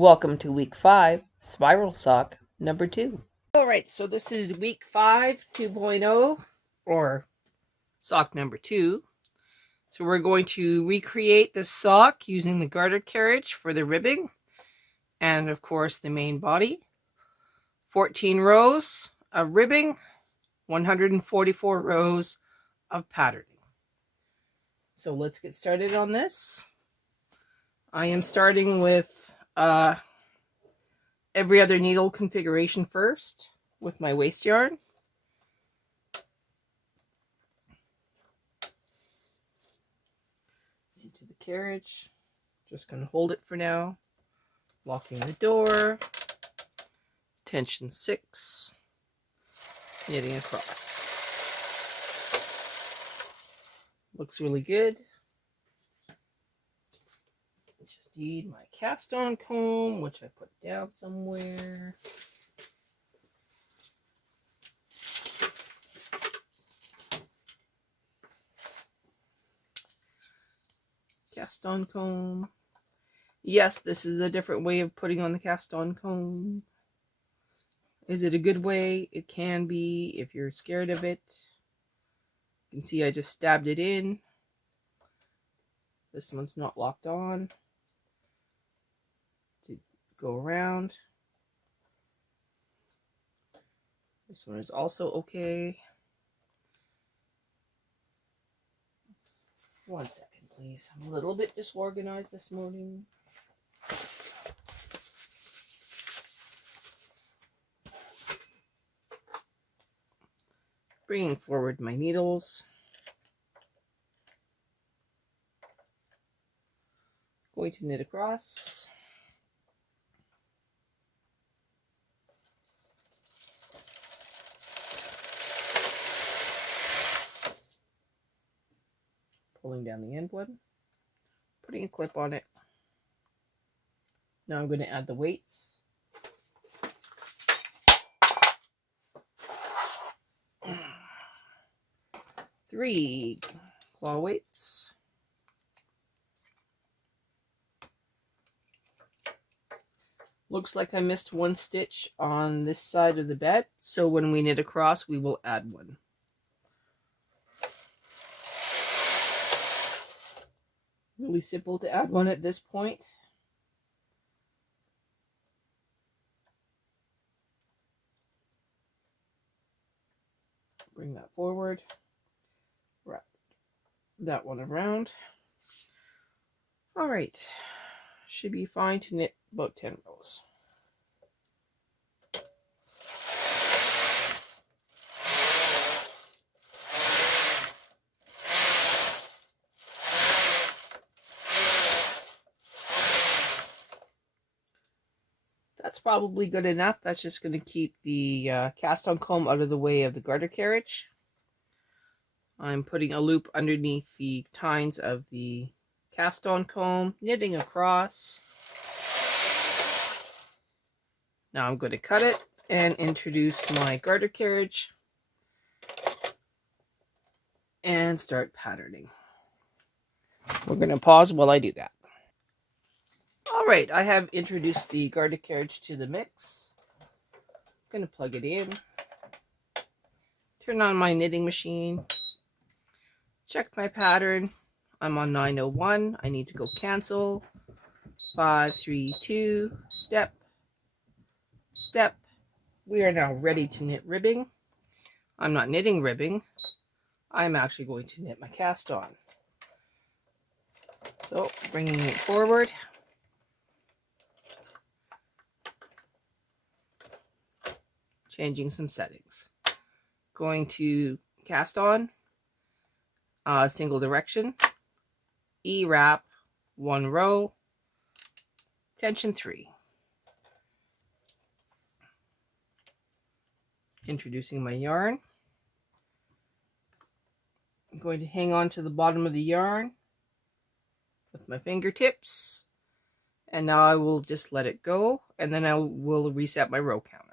Welcome to week 5, spiral sock number 2. Alright, so this is week 5, 2.0, or sock number 2. So we're going to recreate this sock using the garter carriage for the ribbing, and of course the main body. 14 rows of ribbing, 144 rows of patterning. So let's get started on this. I am starting with every other needle configuration first with my waste yarn. Into the carriage. Just going to hold it for now. Locking the door. Tension 6. Knitting across. Looks really good. Just need my cast on comb, which I put down somewhere. Cast on comb. Yes, this is a different way of putting on the cast on comb. Is it a good way? It can be if you're scared of it. You can see I just stabbed it in. This one's not locked on. To go around. This one is also okay. 1 second, please. I'm a little bit disorganized this morning. Bringing forward my needles. Going to knit across. Pulling down the end one. Putting a clip on it. Now I'm going to add the weights. Three claw weights. Looks like I missed one stitch on this side of the bed, so when we knit across, we will add one. Really simple to add one at this point. Bring that forward. Wrap that one around. All right. Should be fine to knit about 10 rows. That's probably good enough. That's just going to keep the cast on comb out of the way of the garter carriage. I'm putting a loop underneath the tines of the cast on comb, knitting across. Now I'm going to cut it and introduce my garter carriage and start patterning. We're going to pause while I do that. Alright, I have introduced the garter carriage to the mix. I'm going to plug it in. Turn on my knitting machine. Check my pattern. I'm on 901. I need to go cancel. 5, 3, 2, step. Step. We are now ready to knit ribbing. I'm not knitting ribbing. I'm actually going to knit my cast on. So, bringing it forward. Changing some settings. Going to cast on. Single direction. E-wrap. 1 row. Tension 3. Introducing my yarn. I'm going to hang on to the bottom of the yarn with my fingertips, and now I will just let it go, and then I will reset my row counter.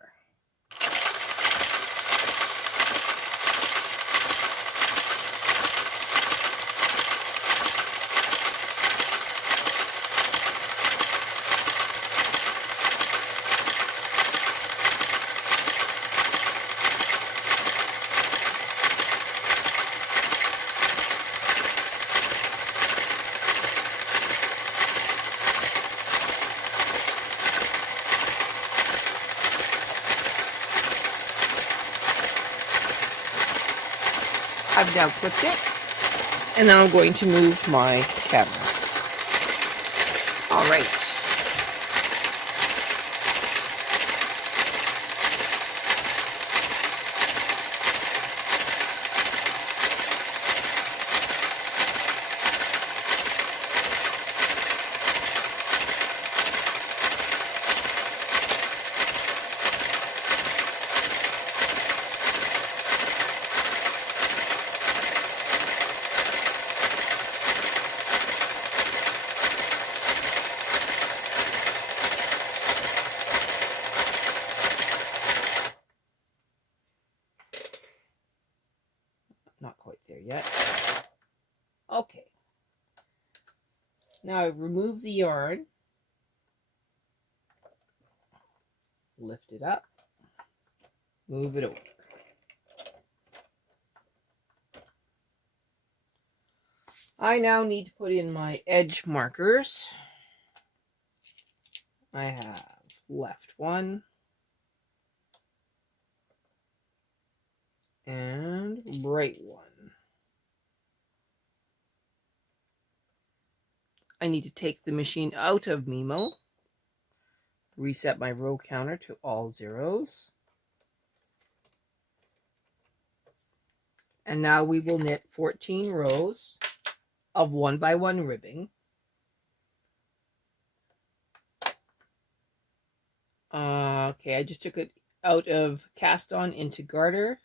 I've now clipped it, and now I'm going to move my camera. All right. Not quite there yet. Okay. Now I remove the yarn, lift it up, move it over. I now need to put in my edge markers. I have left one and right one. I need to take the machine out of Mimo, reset my row counter to all zeros. And now we will knit 14 rows of 1x1 ribbing. Okay, I just took it out of cast on into garter,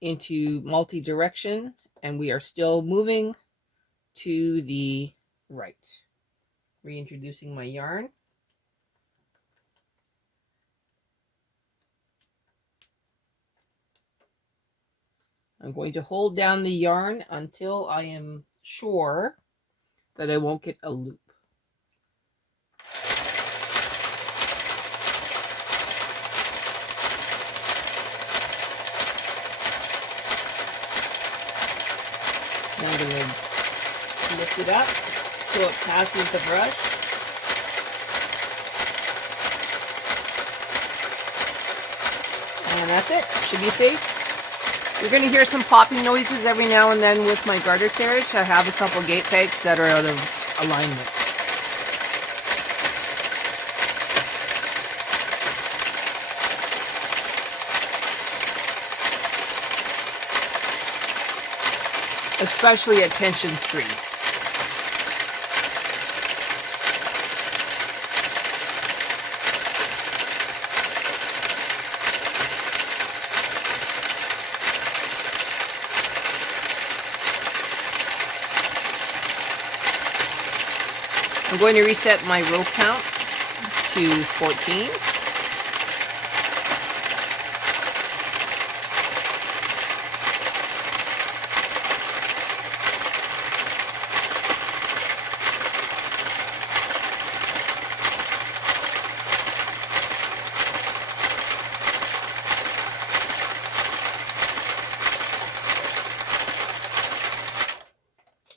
into multi-direction, and we are still moving to the right. Reintroducing my yarn. I'm going to hold down the yarn until I am sure that I won't get a loop. Now I'm going to lift it up so it passes the brush. And that's it. Should be safe. You're going to hear some popping noises every now and then with my garter carriage. I have a couple gate pegs that are out of alignment. Especially at tension 3. I'm going to reset my row count to 14.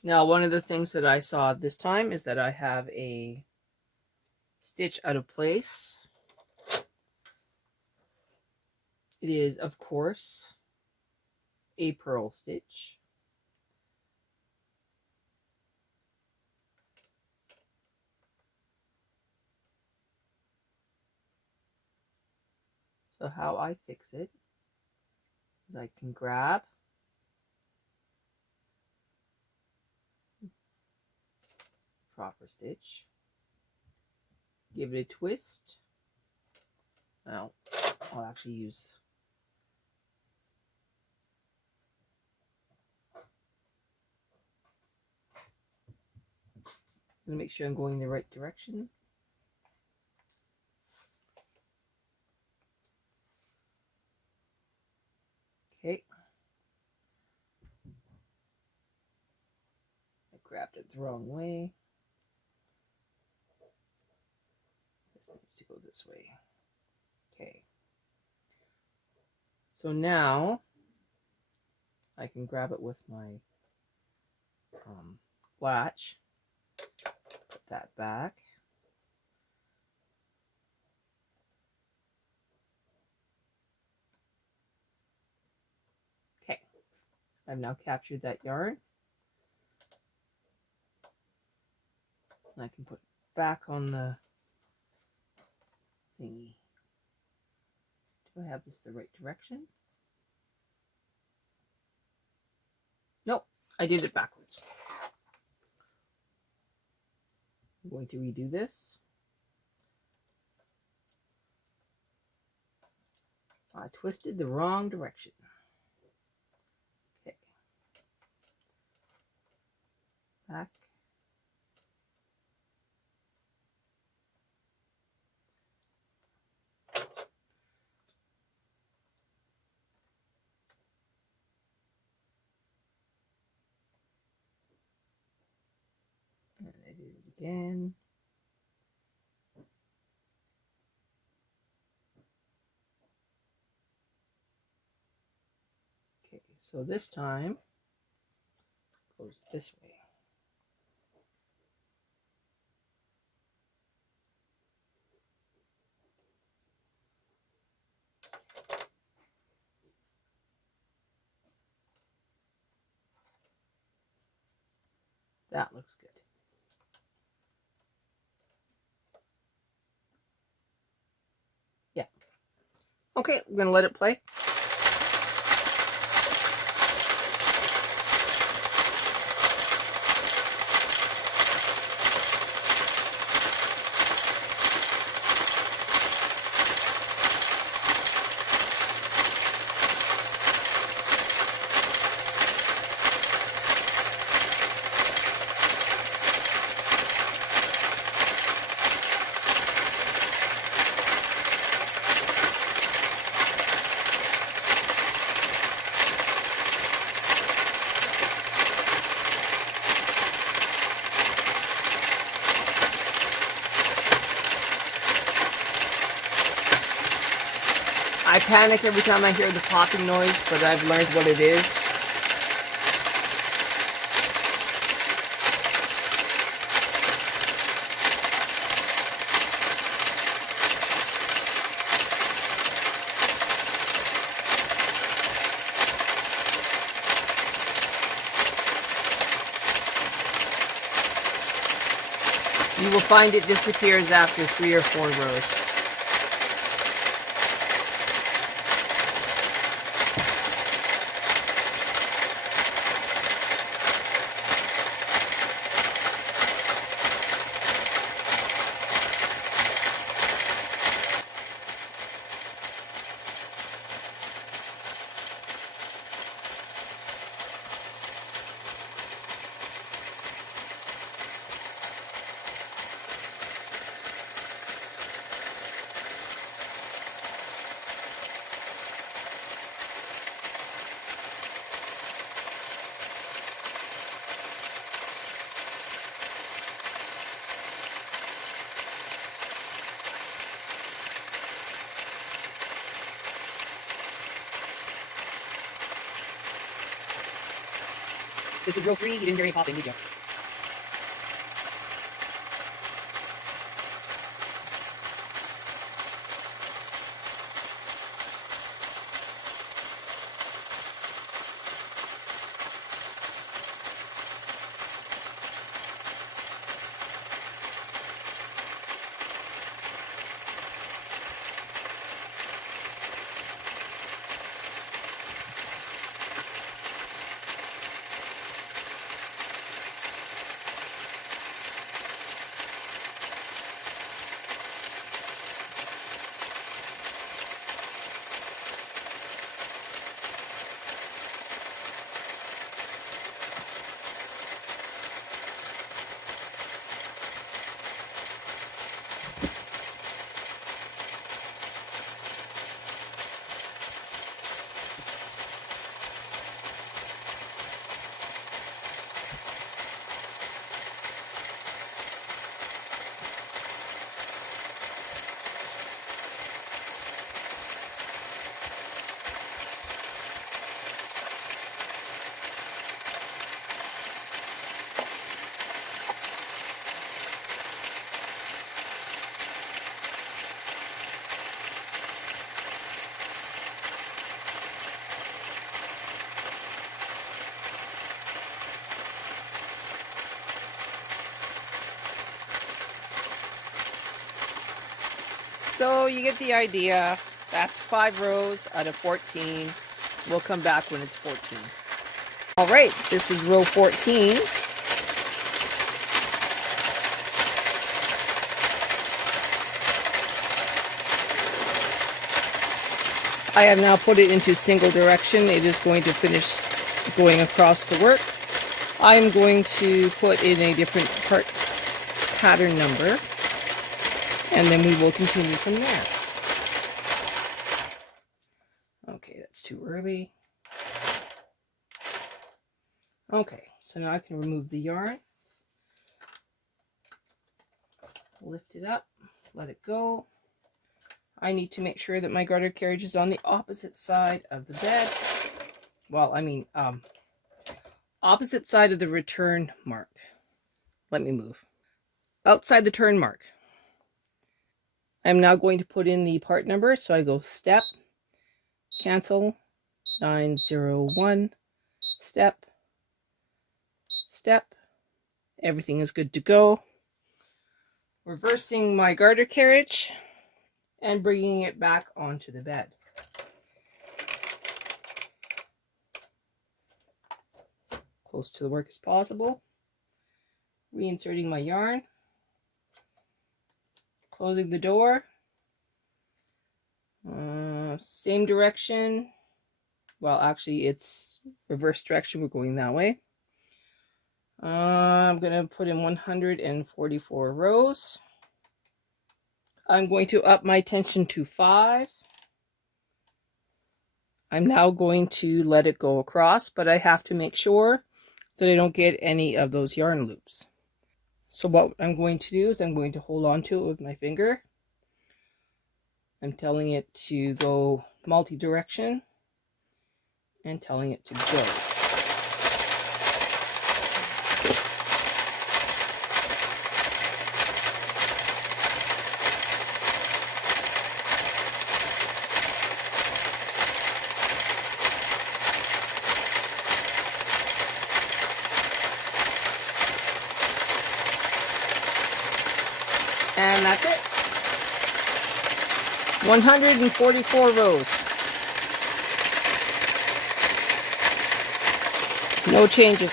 Now, one of the things that I saw this time is that I have a stitch out of place. It is, of course, a purl stitch. So how I fix it is I can grab proper stitch, give it a twist. Well, I'll actually use I'm going to make sure I'm going the right direction. Okay. I grabbed it the wrong way. This needs to go this way. Okay. So now I can grab it with my latch. Put that back. Okay. I've now captured that yarn. And I can put it back on the thingy. Do I have this the right direction? Nope, I did it backwards. I'm going to redo this. I twisted the wrong direction. Okay. Back. And I did it again. Okay, so this time goes this way. That looks good. Yeah. Okay, we're going to let it play. I panic every time I hear the popping noise, but I've learned what it is. You will find it disappears after 3 or 4 rows. This is row 3. You didn't hear any popping, did you? So you get the idea. That's 5 rows out of 14. We'll come back when it's 14. All right, this is row 14. I have now put it into single direction. It is going to finish going across the work. I'm going to put in a different part pattern number, and then we will continue from there. Okay, that's too early. Okay, so now I can remove the yarn, lift it up, let it go. I need to make sure that my garter carriage is on the opposite side of the bed. Well, I mean, opposite side of the return mark. Let me move. Outside the turn mark. I'm now going to put in the part number. So I go step, cancel, 901, step, step. Everything is good to go. Reversing my garter carriage and bringing it back onto the bed. Close to the work as possible. Reinserting my yarn. Closing the door. Same direction. Well, actually, it's reverse direction. We're going that way. I'm going to put in 144 rows. I'm going to up my tension to 5. I'm now going to let it go across, but I have to make sure that I don't get any of those yarn loops. So what I'm going to do is I'm going to hold on to it with my finger. I'm telling it to go multi-direction and telling it to go. And that's it. 144 rows. No changes.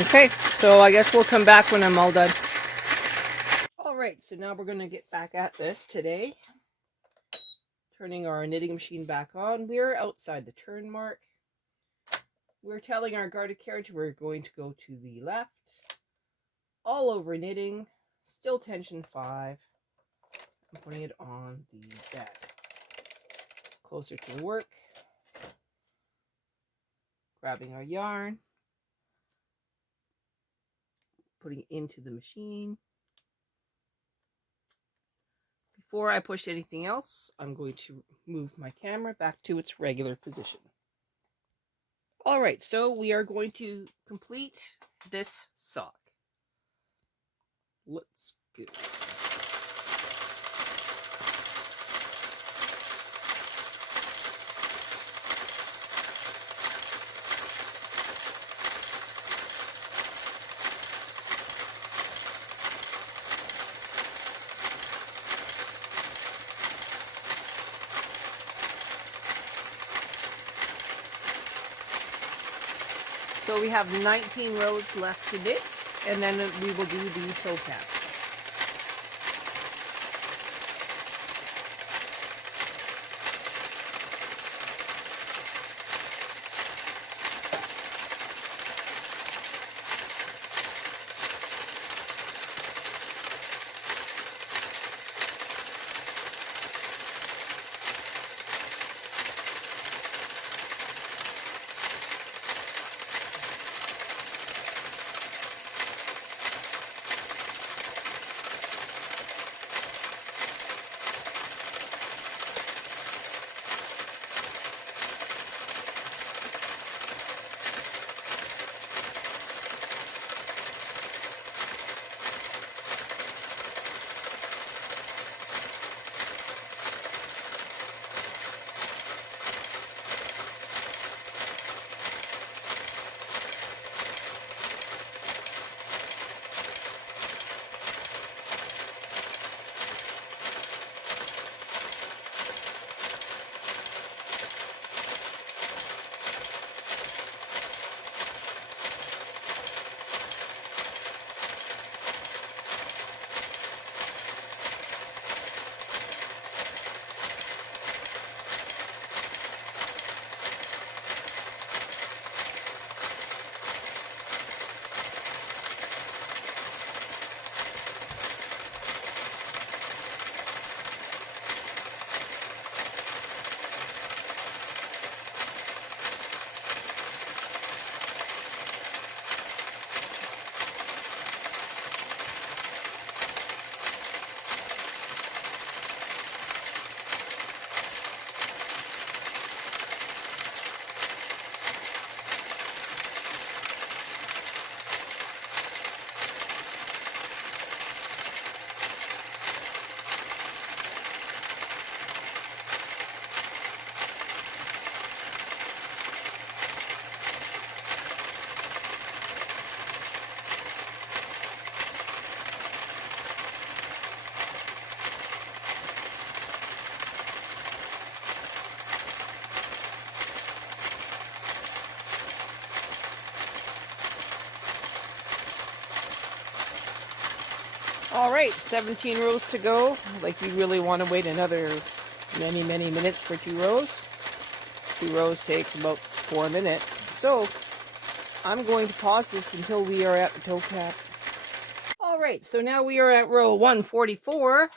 Okay, so I guess we'll come back when I'm all done. Alright, so now we're going to get back at this today. Turning our knitting machine back on. We're outside the turn mark. We're telling our garter carriage we're going to go to the left. All over knitting. Still tension 5. I'm putting it on the bed. Closer to the work. Grabbing our yarn. Putting it into the machine. Before I push anything else, I'm going to move my camera back to its regular position. Alright, so we are going to complete this sock. Let's go. So we have 19 rows left to knit, and then we will do the toe cap. All right, 17 rows to go. Like you really want to wait another many minutes for 2 rows. 2 rows takes about 4 minutes. So I'm going to pause this until we are at the toe cap. All right, so now we are at row 144.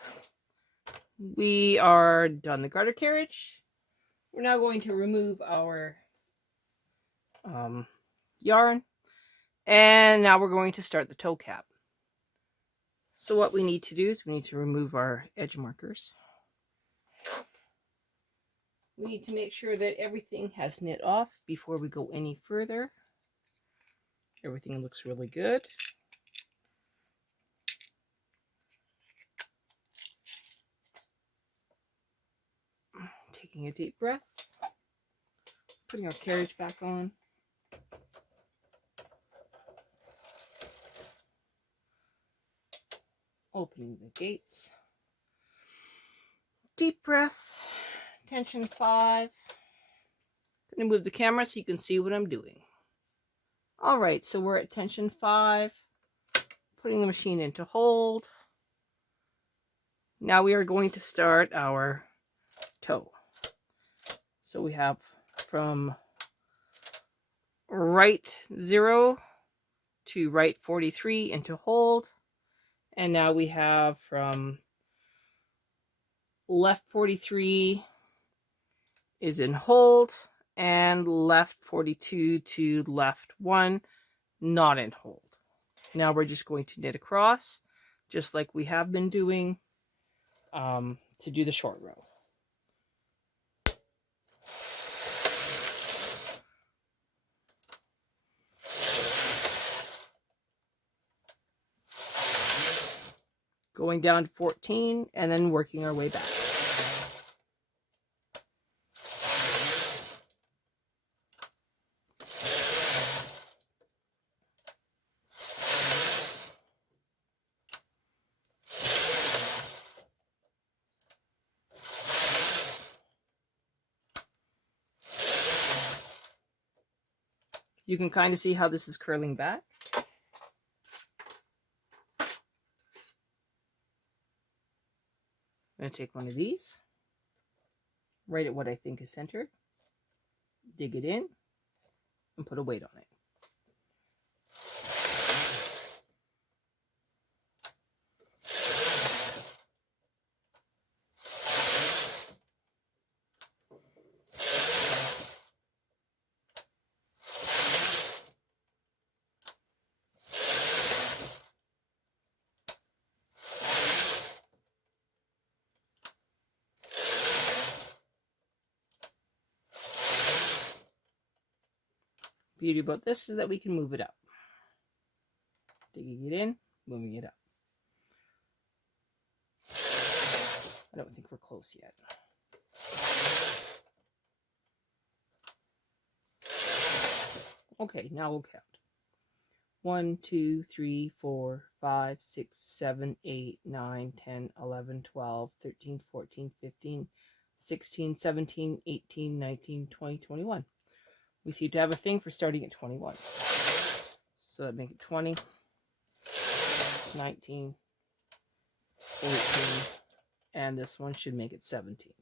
We are done the garter carriage. We're now going to remove our yarn, and now we're going to start the toe cap. So what we need to do is we need to remove our edge markers. We need to make sure that everything has knit off before we go any further. Everything looks really good. Taking a deep breath. Putting our carriage back on. Opening the gates. Deep breath. Tension 5. I'm going to move the camera so you can see what I'm doing. All right, so we're at tension 5. Putting the machine into hold. Now we are going to start our toe. So we have from right 0 to right 43 into hold. And now we have from left 43 is in hold, and left 42 to left 1 not in hold. Now we're just going to knit across just like we have been doing to do the short row. Going down to 14 and then working our way back. You can kind of see how this is curling back. I'm going to take one of these, right at what I think is centered, dig it in, and put a weight on it. Beauty about this is that we can move it up. Digging it in, moving it up. I don't think we're close yet. Okay, now we'll count. 1, 2, 3, 4, 5, 6, 7, 8, 9, 10, 11, 12, 13, 14, 15, 16, 17, 18, 19, 20, 21. We seem to have a thing for starting at 21. So that make it 20, 19, 18, and this one should make it 17.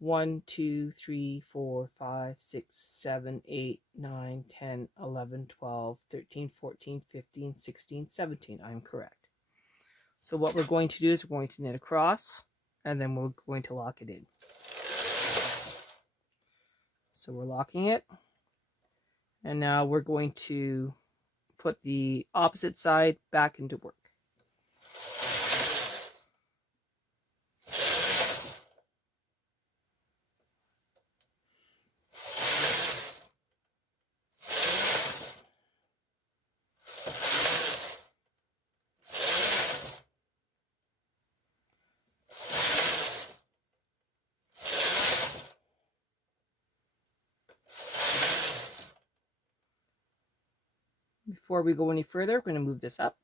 1, 2, 3, 4, 5, 6, 7, 8, 9, 10, 11, 12, 13, 14, 15, 16, 17. I'm correct. So what we're going to do is we're going to knit across, and then we're going to lock it in. So we're locking it, and now we're going to put the opposite side back into work. Before we go any further, we're going to move this up.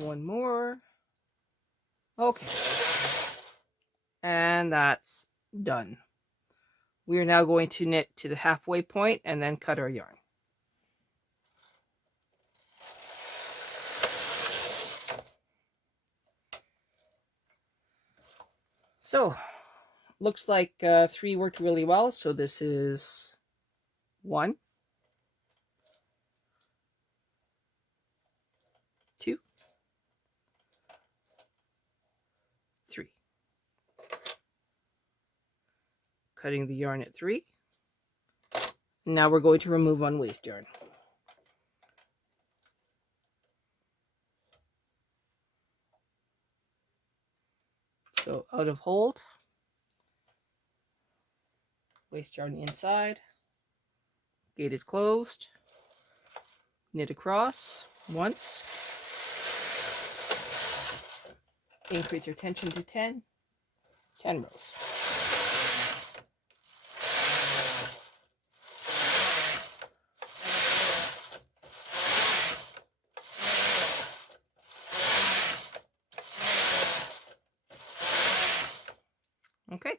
One more. Okay. And that's done. We are now going to knit to the halfway point and then cut our yarn. So, looks like 3 worked really well. So this is 1, 2, 3. Cutting the yarn at 3. Now we're going to remove unwaste yarn. So out of hold, waste yarn inside, gate is closed, knit across once, increase your tension to 10 rows. Okay,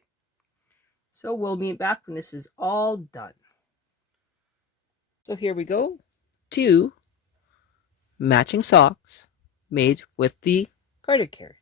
so we'll meet back when this is all done. So here we go, 2 matching socks made with the garter carriage.